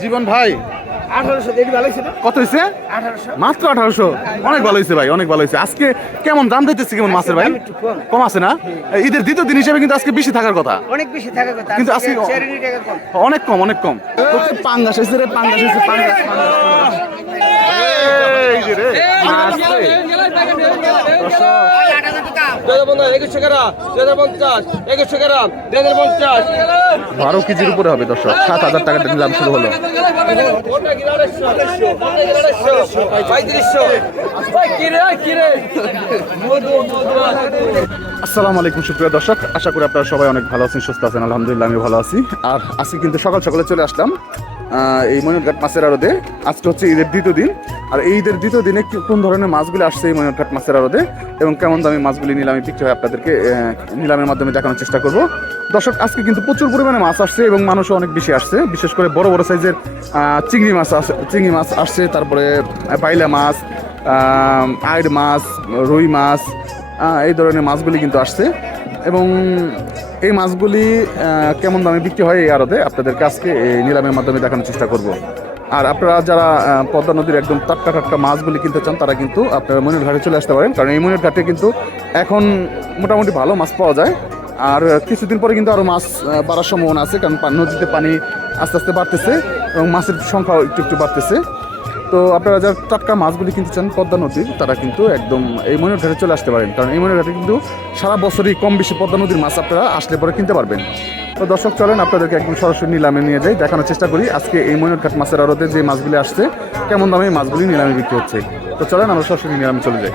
জীবন ভাই কত হয়েছে আঠারোশো মাত্র আঠারোশো অনেক ভালো হয়েছে ভাই অনেক ভালো হয়েছে আজকে কেমন দাম দিতেছে কেমন মাছের ভাই কম। আছে না ঈদের দ্বিতীয় দিন হিসেবে কিন্তু আজকে বেশি থাকার কথা অনেক বেশি থাকার কথা কিন্তু আজকে- কম অনেক কম অনেক কম পাঙ্গাস এসে রে পাঙ্গাস এসে পাঙ্গাস পাঙ্গাস, দুই হাজার পঞ্চাশ একুশশো গ্রাম দুই হাজার পঞ্চাশ একুশশো গ্রাম দুই হাজার পঞ্চাশ। বারো কেজির উপরে হবে দর্শক সাত হাজার টাকা নিলাম শুরু হলো। আসসালামু আলাইকুম সুপ্রিয় দর্শক আশা করি আপনারা সবাই অনেক ভালো আছেন সুস্থ আছেন আলহামদুলিল্লাহ আমি ভালো আছি। আর আজকে কিন্তু সকাল সকালে চলে আসলাম এই মনিরঘাট মাছের আড়তে। আজকে হচ্ছে ঈদের দ্বিতীয় দিন। আর এই ঈদের দ্বিতীয় দিনে কোন ধরনের মাছগুলি আসছে এই মনিরঘাট মাছের আড়তে? এবং কেমন দামি মাছগুলি নিলামে বিক্রি হয় আপনাদেরকে নিলামের মাধ্যমে দেখানোর চেষ্টা করব। দর্শক, আজকে কিন্তু প্রচুর পরিমাণে মাছ আসছে এবং মানুষও অনেক বেশি আসছে। বিশেষ করে বড় বড় সাইজের চিংড়ি মাছ আসে চিংড়ি মাছ আসছে, তারপরে বাইলা মাছ আইড় মাছ, রুই মাছ এই ধরনের মাছগুলি কিন্তু আসছে। এবং এই মাছগুলি কেমন দামে বিক্রি হয় এই আড়তে? আপনাদের আজকে এই নিলামের মাধ্যমে দেখানোর চেষ্টা করব। আর আপনারা যারা পদ্মা নদীর একদম টাটকা টাটকা মাছগুলি কিনতে চান, তারা কিন্তু আপনারা মনির ঘাটে চলে আসতে পারেন। কারণ এই মনির ঘাটে কিন্তু এখন মোটামুটি ভালো মাছ পাওয়া যায়। আর কিছুদিন পরে কিন্তু আরও মাছ বাড়ার সম্ভাবনা আছে, কারণ নদীতে পানি আস্তে আস্তে বাড়তেছে এবং মাছের সংখ্যাও একটু একটু বাড়তেছে। তো আপনারা যারা টাটকা মাছগুলি কিনতে চান, পদ্মা নদীর, তারা কিন্তু একদম এই মনের ঘাটে চলে আসতে পারেন। কারণ এই মনের ঘাটে কিন্তু সারা বছরই কম বেশি পদ্মা নদীর মাছ আপনারা আসলে পরে কিনতে পারবেন। তো দর্শক, চলেন আপনাদেরকে একদম সরাসরি নিলামে নিয়ে যাই, দেখানোর চেষ্টা করি আজকে এই মনের ঘাট মাছের আড়তে যে মাছগুলি আসছে, কেমন দামে মাছগুলি নিলামে বিক্রি হচ্ছে। তো চলেন আমরা সরাসরি নিলামে চলে যাই।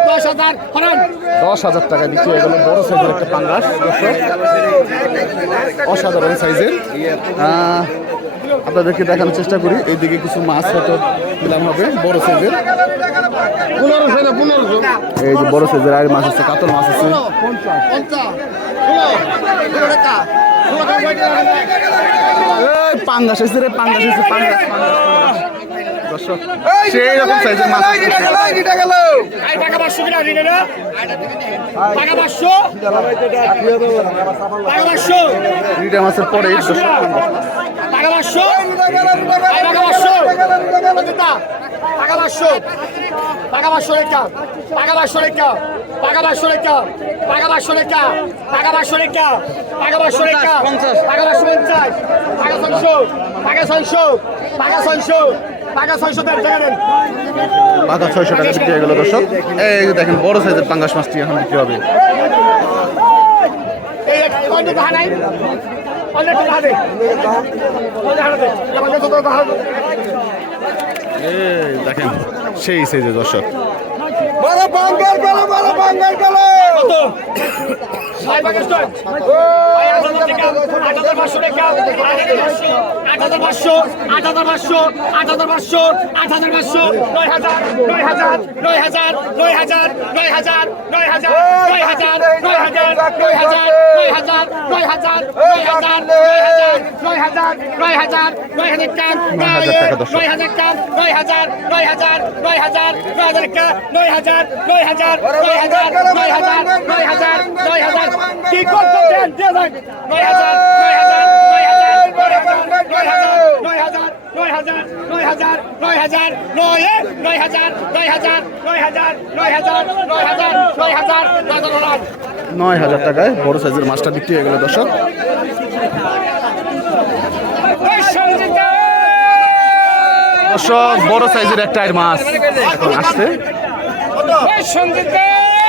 দশ হাজার টাকা বিক্রি হয়ে গেল বড় সাইজের একটা পাঙ্গাস অসাধারণ সাইজের। আহ, আপনাদেরকে দেখানোর চেষ্টা করি এইদিকে কিছু মাছ হয়তো দিলাম হবে বড় সাইজের। এই যে বড় সাইজের আর মাছ আছে কাতল মাছ আছে। এই পাঙ্গাস এসে রে পাঙ্গাস এসে পাঙ্গাস, পাঙ্গাস। দর্শক সেই রকম সাইজের মাছ আছে। আই টাকা পাঁচশো কিনা দিলে না? টাকা পাঁচশো? টাকা পাঁচশো? দুইটা মাছের পরে দর্শক। টাকা পাঁচশো? আই টাকা পাঁচশো। টাকা পাঁচশো। টাকা পাঁচশো রেখা টাকা পাঁচশো রেখা টাকা পাঁচশো রেখা টাকা পাঁচশো রেখা টাকা পাঁচশো রেখা টাকা পাঁচশো রেখা টাকা পাঁচশো পঞ্চাশ টাকা ছয়শো টাকা ছয়শো টাকা ছয়শো। পাকা ছয়শো টাকা বিক্রি হয়ে গেল দর্শক। এই দেখেন বড় সাইজের পাঙ্গাস মাছটি এখন বিক্রি হবে। দেখেন সেই সাইজের দর্শক। বড় বাঙ্গার গেল বড় বাঙ্গার গেল। কত? ছয় পাকিস্তান আট হাজার পাঁচশো টাকা। আট হাজার পাঁচশো আট হাজার পাঁচশো। আট হাজার পাঁচশো। আট হাজার পাঁচশো। নয় হাজার নয় হাজার নয় হাজার নয় হাজার নয় হাজার নয় হাজার নয় হাজার নয় হাজার নয় হাজার নয় হাজার হাজার নয় হাজার নয় হাজার নয় হাজার নয় হাজার নয় হাজার দর্শক। নয় হাজার কান নয় হাজার নয় হাজার নয় হাজার নয় হাজার নয় হাজার নয় হাজার নয় হাজার নয় হাজার নয় হাজার নয় হাজার কি করতেছেন দিয়ে দেন নয় হাজার নয় হাজার নয় হাজার নয় হাজার নয় হাজার নয় হাজার টাকায় বড় সাইজের মাছটা বিক্রি হয়ে গেল দর্শক। দর্শক বড় সাইজের একটা মাছ আসছে।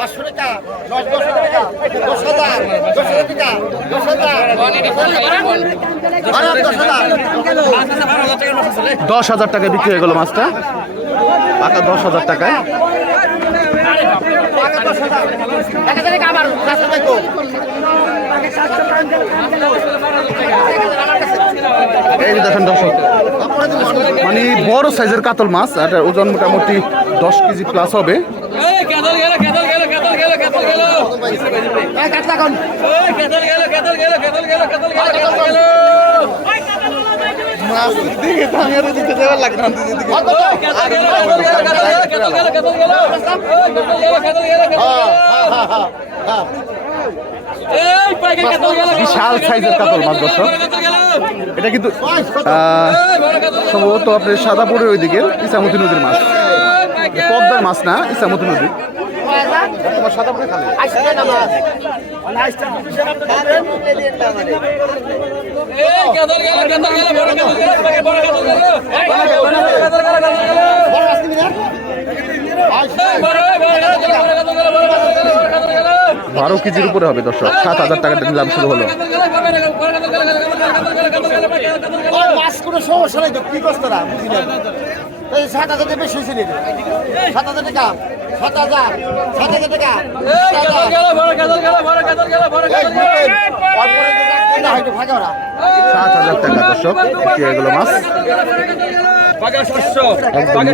পাঁচশো টাকা দশ দশ টাকা দশ হাজার দশ হাজার টাকা দশ হাজার। দশ হাজার। টাকায় বিক্রি হয়ে গেল মাছটা। পাকা দশ হাজার টাকায়। এই দেখেন দর্শক মানে বড় সাইজের কাতল মাছ আর ওজন মোটামুটি দশ কেজি প্লাস হবে। গেল কেতল গেল এই কোন কেতল গেল কেতল গেল কেতল গেল কেতল গেল কেতল গেল বিশাল সাইজের কাতল মাছ দর্শক এটা কিন্তু সম্ভবত আপনার সাদাপুরের ওইদিকে ইসামতি নদীর মাছ পদ্মার মাছ না ইসামতি নদীর বারো কেজির উপরে হবে, দর্শক। সাত হাজার টাকা নিলাম শুরু হলো। সমস্যা নাই তো, কি কষ্ট না এই সাত হাজার টাকা বেশি নাকি? সাত হাজার টাকা সাত হাজার সাত হাজার টাকা সাত হাজার টাকা দর্শক বিক্রি হয়ে গেল মাছ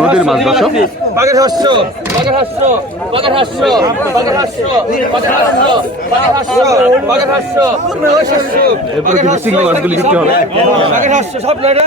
নদীর মাছ দর্শক এরপরে কিন্তু চিংড়ি মাছগুলি বিক্রি হবে সব নয়টা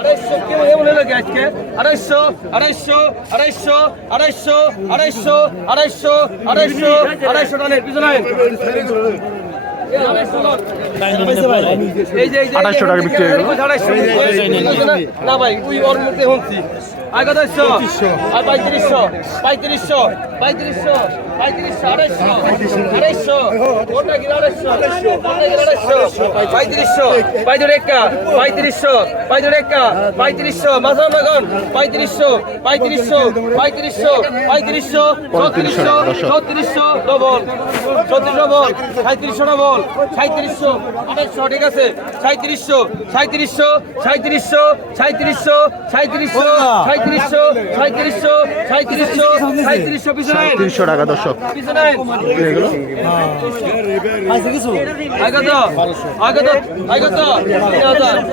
আড়াইশো কেউ এমন হলো আজকে? আড়াইশো আড়াইশো আড়াইশো আড়াইশো আড়াইশো আড়াইশো আড়াইশো আড়াইশো টানের পিছনে এই যে এই যে 2800 টাকা বিক্রি হয়ে গেল। না ভাই তুই ওর মুখে শুনছি। আগে দেড়শো আর পঁয়ত্রিশশো পঁয়ত্রিশশো পঁয়ত্রিশশো পঁয়ত্রিশশো আড়াইশো আড়াইশো ওটা কি আড়াইশো ওটা কি আড়াইশো পঁয়ত্রিশশো। পঁয়ত্রিশ একা পঁয়ত্রিশশো পঁয়ত্রিশ একা পঁয়ত্রিশশো মাথা লাগান পঁয়ত্রিশশো পঁয়ত্রিশশো পঁয়ত্রিশশো পঁয়ত্রিশশো ছত্রিশশো ছত্রিশশো ডবল ছত্রিশ ডবল সাঁত্রিশশো ডবল। সাঁত্রিশশো আড়াইশো ঠিক আছে সাঁত্রিশশো সাঁত্রিশশো সাঁত্রিশশো সাঁত্রিশশো সাঁত্রিশশো সাঁত্রিশশো সাঁত্রিশশো সাঁত্রিশশো সাঁত্রিশশো পিছনে তিনশো টাকা দর্শক পিছনে হয়ে আগত আগত আগত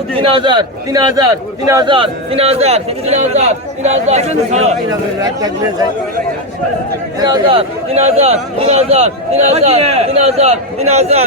তিন হাজার তিন হাজার তিন হাজার তিন হাজার তিন হাজার তিন হাজার তিন হাজার তিন হাজার তিন হাজার তিন হাজার তিন হাজার তিন হাজার তিন হাজার তিন হাজার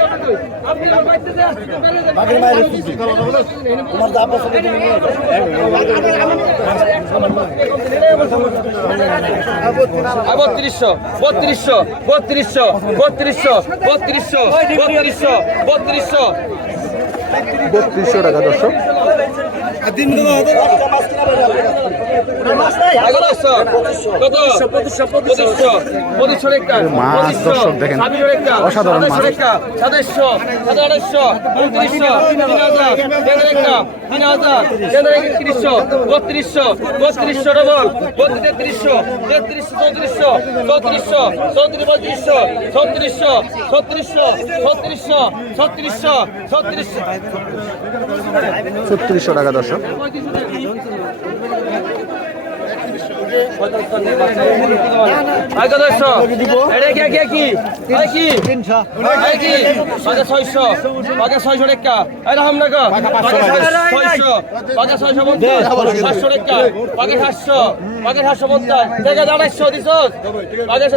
দিচ্ছেন সাঁত্রিশশো টাকা ছত্রিশশো টাকা দর্শক বত্রিশশো বত্রিশশো বত্রিশশো বত্রিশশো বত্রিশশো বত্রিশশো বত্রিশশো। বত্রিশশো টাকা দর্শক। এগারোশো অসাধারণ ছত্রিশশো ছত্রিশশো টাকা দর্শক। ছয়শো ছয়শো টাকা ছয়শো ছয়শো পঞ্চাশ সাতশো টাকা পাকে সাতশো পাকে সাতশো পঞ্চাশ থেকে আড়াইশো দিছ পাকে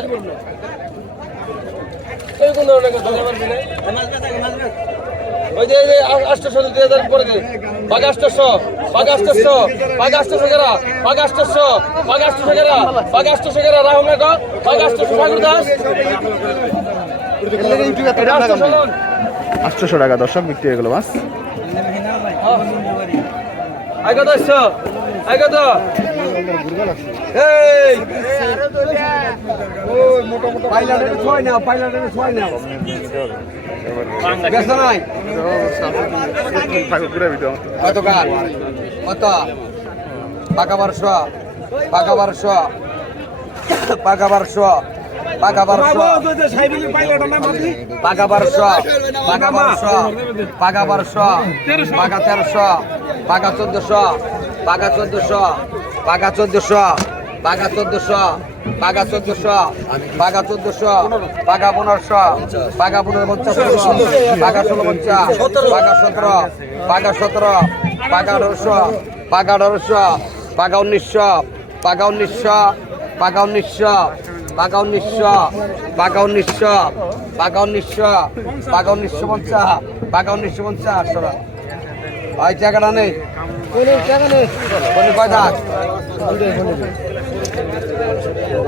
ওই যে আটশো দুই হাজার করে দে বাগাষ্টশো বাগাষ্টশো বাগাষ্টশো গেরা বাগাষ্টশো বাগাষ্টশো গেরা বাগাষ্টশো গেরা রাহুল নাগর বাগাষ্টশো ঠাকুর দাস। আটশোশো টাকা দর্শক বিক্রি হয়ে গেল মাছ আগে দশ আগে কত? পাকা বারোশো পাকা বারোশো পাকা বারোশো পাকা বারোশো। পাকা বারোশো পাকা বারোশো পাকা বারোশো পাকা তেরোশো পাকা চোদ্দশো পাকা চোদ্দশো বাঘা চোদ্দশো বাঘা চোদ্দশো বাঘা চোদ্দশো বাঘা চোদ্দশো, বাঘা পনেরোশো, বাঘা পনেরো পঞ্চাশ, বাঘা ষোলো পঞ্চাশ, বাঘা সতেরো বাঘা সতেরো, বাঘা আঠারোশো বাঘা আঠারোশো, বাঘা উনিশশো বাঘা উনিশশো বাঘা উনিশশো বাঘা উনিশশো বাঘা উনিশশো বাঘা উনিশশো বাঘা উনিশশো পঞ্চাশ, বাঘা উনিশশো পঞ্চাশ ওই টাকাটা নেই টাকা নেই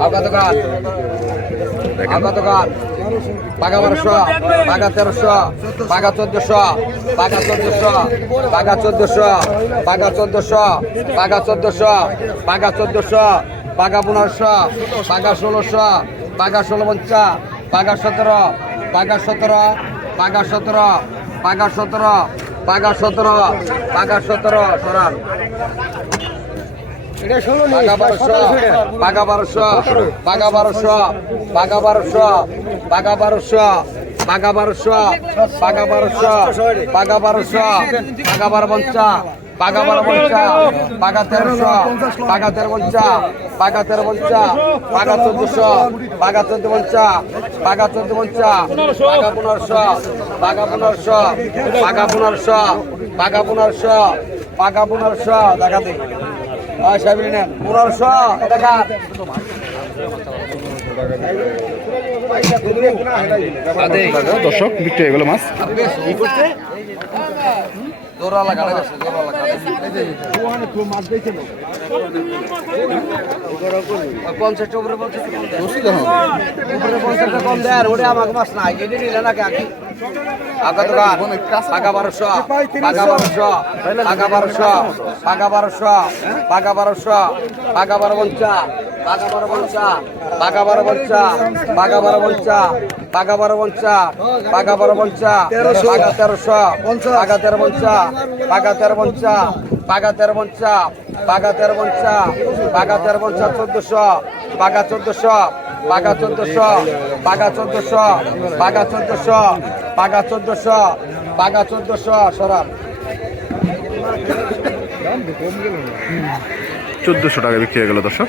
কত গান আর কত গান পাকা বারোশো পাকা তেরোশো পাকা চোদ্দশো পাকা চোদ্দশো পাকা চোদ্দশো পাকা চোদ্দশো পাকা চোদ্দশো পাকা চোদ্দশো পাকা পনেরোশো পাকা ষোলোশো পাকা ষোলো পঞ্চাশ পাকা সতেরো পাকা সতেরো পাকা সতেরো পাকা সতেরো পাগা সতেরো পাগা সতেরো সরান। পাগা বারোশো পাগা বারোশো পাগা বারোশো পাগা বারোশো পাগা বারোশো। পাগা বারোশো পাগা বারোশো পাগা বারোশো পাগা বারো পঞ্চা পাগা বারো পঞ্চা পাগা তেরোশো পাগা তেরো পঞ্চা পাগা তেরো পঞ্চা পাগা চোদ্দশো পাগা চোদ্দ পঞ্চা পাগা চোদ্দ পঞ্চা পাগা পনেরোশো পাগা পনেরোশো পাগা পনেরোশো পাগা পনেরোশো পাগা পনেরোশো দেখা দিন পনেরোশো, দেখা। দর্শক, বিক্রি হয়ে গেল মাছ। পঞ্চাশটা উপরে পঞ্চাশটা কম দেয় বারোশো পাকা বারোশো পাকা বারোশো পাকা বারো পঞ্চা চোদ্দশো টাকা বিক্রি হয়ে গেল দর্শক।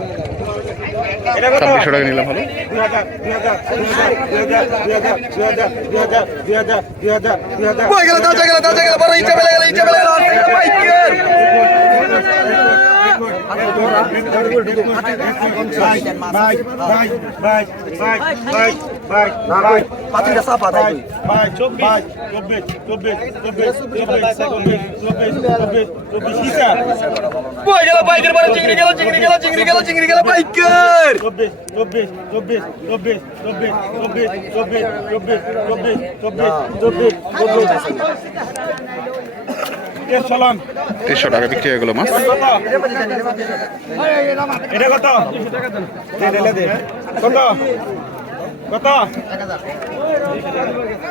ছাব্বিশশো টাকা নিলাম হলো গেল গেল গেল গেল চব্বিশ দেড়শো টাকা বিক্রি হয়ে গেল মাছ। কত? কত?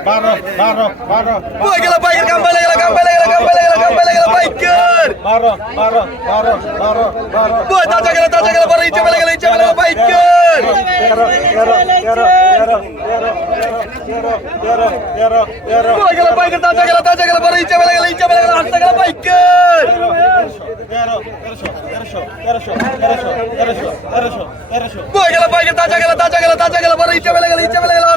বারো বারো বারো কই গেল বাইকের কাম পাইলে গেল কাম পাইলে গেল কাম পাইলে গেল কাম পাইলে গেল বাইকের বারো বারো বারো বারো বারো কই তাজা গেল তাজা গেল পরে ইচ্ছে পেলে গেল ইচ্ছে পেলে গেল বাইকের তেরো তেরো তেরো তেরো তেরো তেরো তেরো তেরো কই গেল বাইকের তাজা গেল তাজা গেল পরে ইচ্ছে পেলে গেল ইচ্ছে পেলে গেল হাসতে গেল বাইকের তেরো তেরোশো তেরোশো তেরোশো তেরোশো তেরোশো তেরোশো তেরোশো কই গেল বাইকের তাজা গেল তাজা গেল তাজা গেল পরে ইচ্ছে পেলে গেল ইচ্ছে পেলে গেল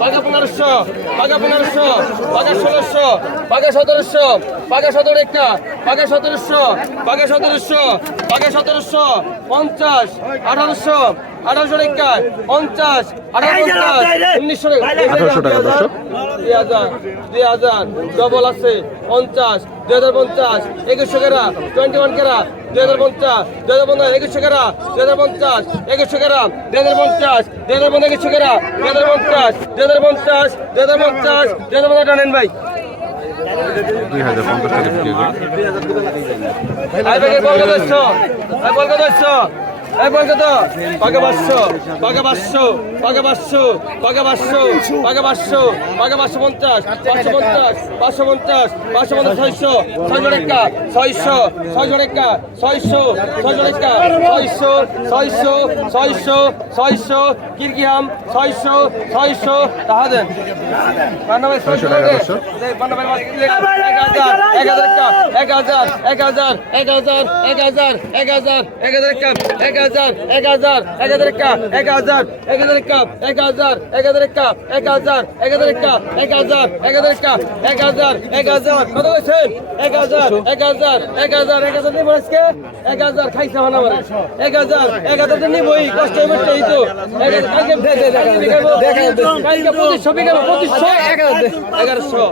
পাকা পনেরোশো পাকা পনেরোশো পাকা ষোলোশো পাকা সতেরোশো পাকা সতেরো একটা পাকা সতেরোশো পাকা সতেরোশো পাকা সতেরোশো, পঞ্চাশ, আঠারোশো আঠারোশো টাকা পঞ্চাশ উনিশশো আঠারোশো টাকা দর্শক দুই হাজার দুই হাজার ডবল আছে পঞ্চাশ দুই হাজার পঞ্চাশ একুশশো কেরা টোয়েন্টি ওয়ান কেরা দুই হাজার পঞ্চাশ দুই হাজার পঞ্চাশ একুশশো কেরা দুই হাজার পঞ্চাশ একুশশো কেরা দুই হাজার পঞ্চাশ দুই হাজার পঞ্চাশ একুশশো কেরা দুই হাজার পঞ্চাশ দুই হাজার পঞ্চাশ দুই হাজার পঞ্চাশ দুই হাজার পঞ্চাশ টানেন ভাই দুই হাজার পঞ্চাশ টাকা বিক্রি হয়ে এই বল কত? পাকে পাঁচশো পাকে পাঁচশো পাকে পাঁচশো পাকে পাঁচশো পাকে পাঁচশো পাকে পাঁচশো পঞ্চাশ পাঁচশো পঞ্চাশ পাঁচশো পঞ্চাশ পাঁচশো পঞ্চাশ ছয়শো ছয়শো টাকা ছয়শো ছয়শো টাকা ছয়শো ছয়শো টাকা ছয়শো ছয়শো ছয়শো ছয়শো কিরকিহাম ছয়শো ছয়শো তাহা দেন। এক হাজার এক হাজার এক হাজার এক হাজার এক হাজার এক হাজার এক হাজার এক হাজার এক হাজার হাজার এক হাজার এক হাজার কাপ এক হাজার এক হাজার কাপ এক হাজার এক হাজার কাপ এক হাজার এক হাজার কাপ এক হাজার এক হাজার কাপ এক হাজার এক হাজার কত বলছেন এক হাজার এক হাজার এক হাজার এক হাজার নিব আজকে এক হাজার খাইছে হন আমার এক হাজার এক হাজার তো নিবই কষ্ট হবে এই তো পঁচিশশো বিঘাবো পঁচিশশো এগারোশো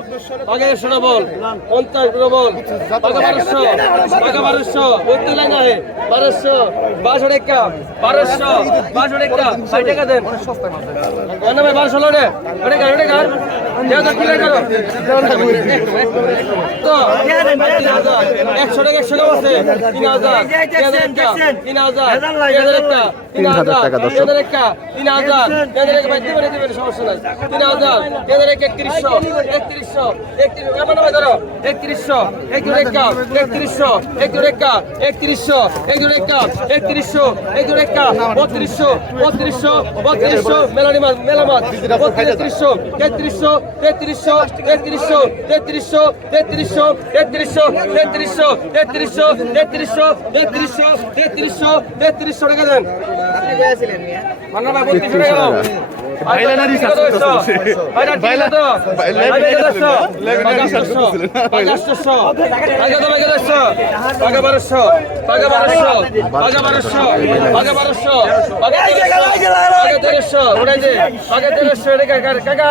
এগারোশো না বল পঞ্চাশ বল বারোশো বারোশো বারোশো বারোশো টাকা বারোশো বারোশো টাকা ষাট টাকা দেন। ওর নামে বারোশো লোডে ওটা কার ওটা কার দেও তো ক্লিয়ার করো তো একশো টাকা একশো টাকা আছে। তিন হাজার। তিন হাজার তিন তিন একটা। তিন সমস্যা নাই। তিন তিন একত্রিশশো। একত্রিশশো। একত্রিশশো। একটু রেখা। একত্রিশশো। একটু রেখা একত্রিশশো। একটু রেখা একটা বত্রিশশো বত্রিশশো বত্রিশশো মেলানি মাছ মেলা মাছ বত্রিশশো তেত্রিশশো তেত্রিশশো তেত্রিশশো তেত্রিশশো তেত্রিশশো তেত্রিশশো তেত্রিশশো তেত্রিশশো তেত্রিশশো তেত্রিশশো তেত্রিশশো তেত্রিশশো টাকা দেন মান্না ভাই বত্রিশশো টাকা বাইলানা রিসার্চ করতেছে বাইলানা বাইলানা রিসার্চ করতেছে পাগা 1200 পাগা 1200 পাগা 1200 পাগা 1200 পাগা 1200 পাগা 1300 পাগা 1300 পাগা 1300 কাকা কাকা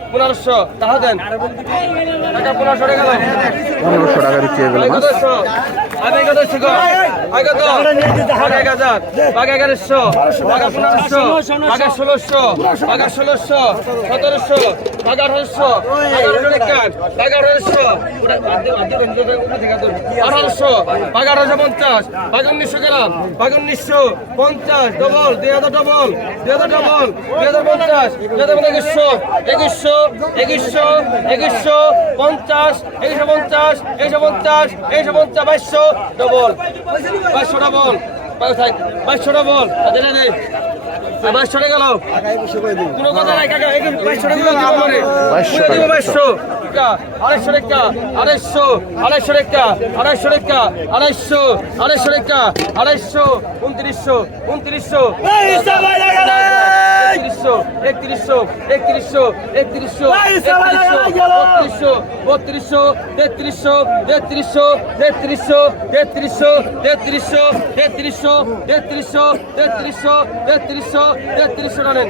পনেরোশো তাহা দেন। টাকা পনেরোশো টাকা পনেরোশো টাকা দিচ্ছি এগুলো পঞ্চাশ। উনিশশো গেলাম বাগ উনিশশো পঞ্চাশ। ডবল দুই হাজার ডবল। দুই হাজার ডবল। দুই হাজার পঞ্চাশ। একুশশো। একুশশো একুশশো পঞ্চাশ একশো পঞ্চাশ একশো পঞ্চাশ একশো পঞ্চাশ বাইশশো ডবল বাইশশো ডবল বাইশশো ডবল বাইশশো গেল। কোনো কথা নাই কাকা। বাইশশো। বাইশশো? রেখা আড়াইশো রেখা আড়াইশো আড়াইশো রেখা আড়াইশো রেখা আড়াইশো আড়াইশো রেখা আড়াইশো উনত্রিশশো উনত্রিশশো। একত্রিশশো একত্রিশশো একত্রিশশো একত্রিশশো বত্রিশশো তেত্রিশশো তেত্রিশশো তেত্রিশশো তেত্রিশশো তেত্রিশশো তেত্রিশশো তেত্রিশশো তেত্রিশশো তেত্রিশশো তেত্রিশশো রানেন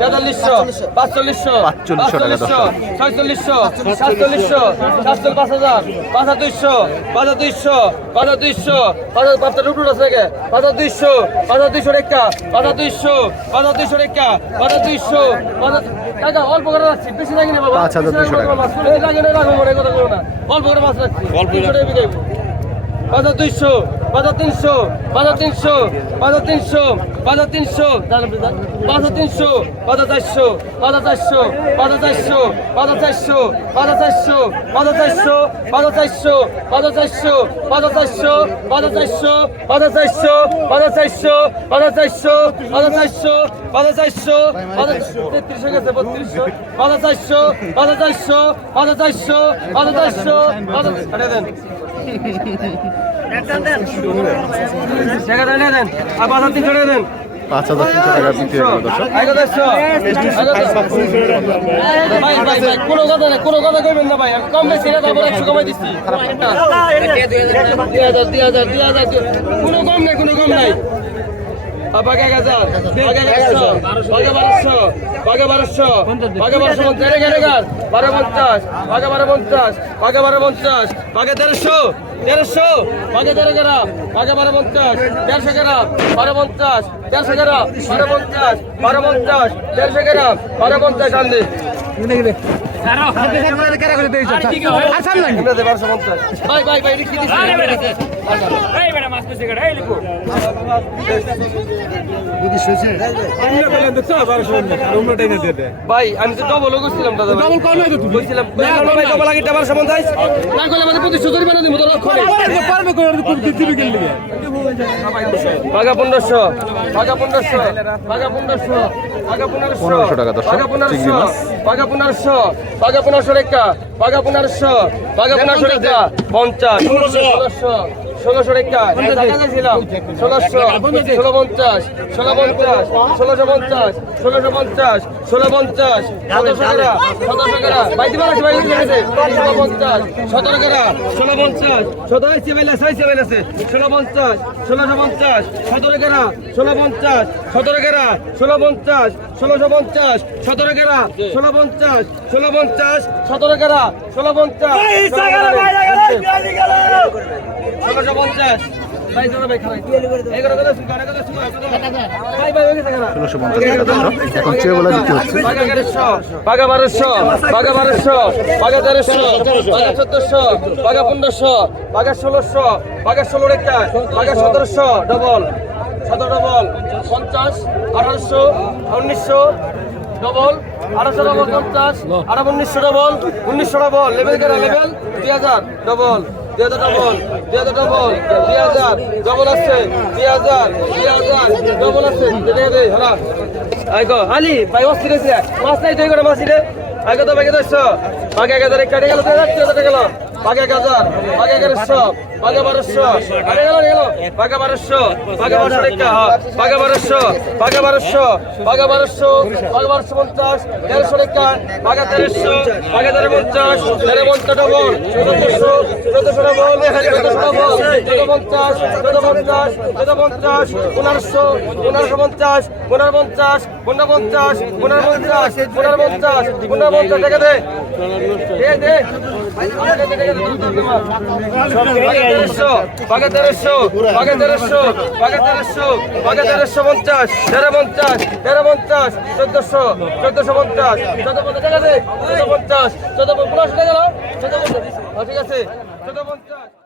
তেতাল্লিশশো পাঁচচল্লিশশো পাঁচচল্লিশশো ছয়চল্লিশশো সাতচল্লিশশো সাতচল্লিশ পাঁচ হাজার পাঁচ হাজার দুইশো পাঁচ হাজার দুইশো পাঁচ হাজার দুইশো পাঁচ হাজার পাঁচটা রুটুর আছে পাঁচ হাজার দুইশো পাঁচ হাজার দুইশো রেখা পাঁচ হাজার দুইশো পাঁচ হাজার দুইশো রেখা পাঁচ হাজার দুইশো পাঁচ হাজার অল্প করে রাখছি বেশি লাগে না বাবা পাঁচ হাজার দুইশো টাকা। মাছ লাগে না রাখব কথা বলব না অল্প করে মাছ রাখছি অল্প করে বিকাইবো পাঁচ হাজার দুইশো পাঁচ হাজার তিনশো পাঁচ হাজার তিনশো পাঁচ হাজার তিনশো পাঁচ তিনশো পাঁচ তিনশো পাঁচ চারশো পাঁচ চারশো পাঁচ চারশো পাঁচ চারশো পাঁচ চারশো পাঁচ চারশো পাঁচ চারশো পাঁচ চারশো পাঁচ চারশো পাঁচ চারশো পাঁচ চারশো পাঁচ চারশো পাঁচ চারশো পাঁচ চারশো পাঁচ চারশো তেত্রিশ হয়ে গেছে বত্রিশশো পাঁচ চারশো পাঁচ চারশো পাঁচ চারশো পাঁচ চারশো পাঁচ দেন পাঁচ হাজার বারো পঞ্চাশ বারো পঞ্চাশ বারো পঞ্চাশ বাঘে তেরোশো তেরোশো বাগে তেরো গ্রাম বাগে বারো পঞ্চাশ, দেড়শো গ্রাম বারো পঞ্চাশ, দেড়শো গ্রাম বারো পঞ্চাশ বারো পঞ্চাশ, দেড়শো গ্রাম বারো পঞ্চাশ আনলে ভাই আমি তো ডবল করছিলাম দাদা ডবল কম হয়ে গেছে বলছিলাম ডবল আগে ডবল সমান দাইস না করলে আমাদের প্রতি ভাগা 1500 ভাগা 1500 পনেরোশো টাকা দশ চিংড়ি মাছ। পাগা পনেরোশো পাগা পনেরোশো রেখা পাগা পনেরোশো পাগা পনেরোশো রেখা পঞ্চাশ। ষোলোশো ষোলোশো রেখা টাকা দিয়েছিলাম। ষোলোশো। ষোলো পঞ্চাশ ষোলো পঞ্চাশ ষোলোশো পঞ্চাশ ষোলোশো পঞ্চাশ ষোলো পঞ্চাশ। সতেরোশো কেরা সতেরোশো কেরা বাইতে গেছে ষোলো পঞ্চাশ সতেরো কেরা ষোলো পঞ্চাশ। সতেরো সেভেন আছে সেভেন আছে। ষোলো পঞ্চাশ ষোলোশো পঞ্চাশ সতেরো কেরা ষোলো পঞ্চাশ সতেরো কেরা ষোলো পঞ্চাশ ষোলোশো পঞ্চাশ সতেরো কেরা ষোলো পঞ্চাশ ষোলো পঞ্চাশ সতেরো কেরা ষোলো পঞ্চাশ ষোলোশো পঞ্চাশ ভাই দাদা ভাই খারাপ এগারো কথা শুনব এগারো কথা শুনব ভাই ভাই ওই গেছে খারাপ। ষোলোশো পঞ্চাশ টাকা দর্শক এখন চেয়েগুলো বিক্রি হচ্ছে। পাগা এগারোশো পাগা বারোশো পাগা বারোশো পাগা তেরোশো পাগা চোদ্দশো পাগা পনেরোশো পাগা ষোলোশো পাগা ষোলো রেখা পাগা সতেরোশো ডবল সতেরো ডবল পঞ্চাশ আঠারোশো উনিশশো ডবল আঠারোশো ডবল পঞ্চাশ আঠারো উনিশশো ডবল উনিশশো ডবল লেভেল কেনা লেভেল দুই হাজার ডবল দুই হাজার ডবল। দুই হাজার ডবল দুই হাজার ডবল আছে, দুই হাজার দুই হাজার ডবল দে হলা আইগো আলি, ভাই, অস্থির আছে মাছ নাই, তুই করে মাছ আগে তো দশশো বাগে এক হাজার কেটে গেল কেটে গেল। এক হাজার বাগে এগারোশো বাগে বারোশো আরে গেল গেল। বাগে বারোশো বাগে বারোশো রেখা বাগে বারোশো বাগে বারোশো বাগে বারোশো বাগে বারোশো পঞ্চাশ, তেরোশো রেখা বাগে তেরোশো বাগে তেরো পঞ্চাশ তেরো পঞ্চাশ ডবল চোদ্দশো চোদ্দশো ডবল চোদ্দশো ডবল চোদ্দ পঞ্চাশ চোদ্দ পঞ্চাশ চোদ্দ পঞ্চাশ, পনেরোশো পনেরোশো পঞ্চাশ, পনেরো পঞ্চাশ পনেরো পঞ্চাশ পনেরো পঞ্চাশ পনেরো পঞ্চাশ পনেরো পঞ্চাশ টাকা দে দে দে। তেরোশো বাগে তেরোশো বাগে তেরোশো বাগে তেরোশো পঞ্চাশ তেরো পঞ্চাশ তেরো পঞ্চাশ চোদ্দশো চোদ্দশো পঞ্চাশ চোদ্দ পঞ্চাশ চোদ্দ পঞ্চাশ চোদ্দ পঞ্চাশ টাকা ঠিক আছে চোদ্দ পঞ্চাশ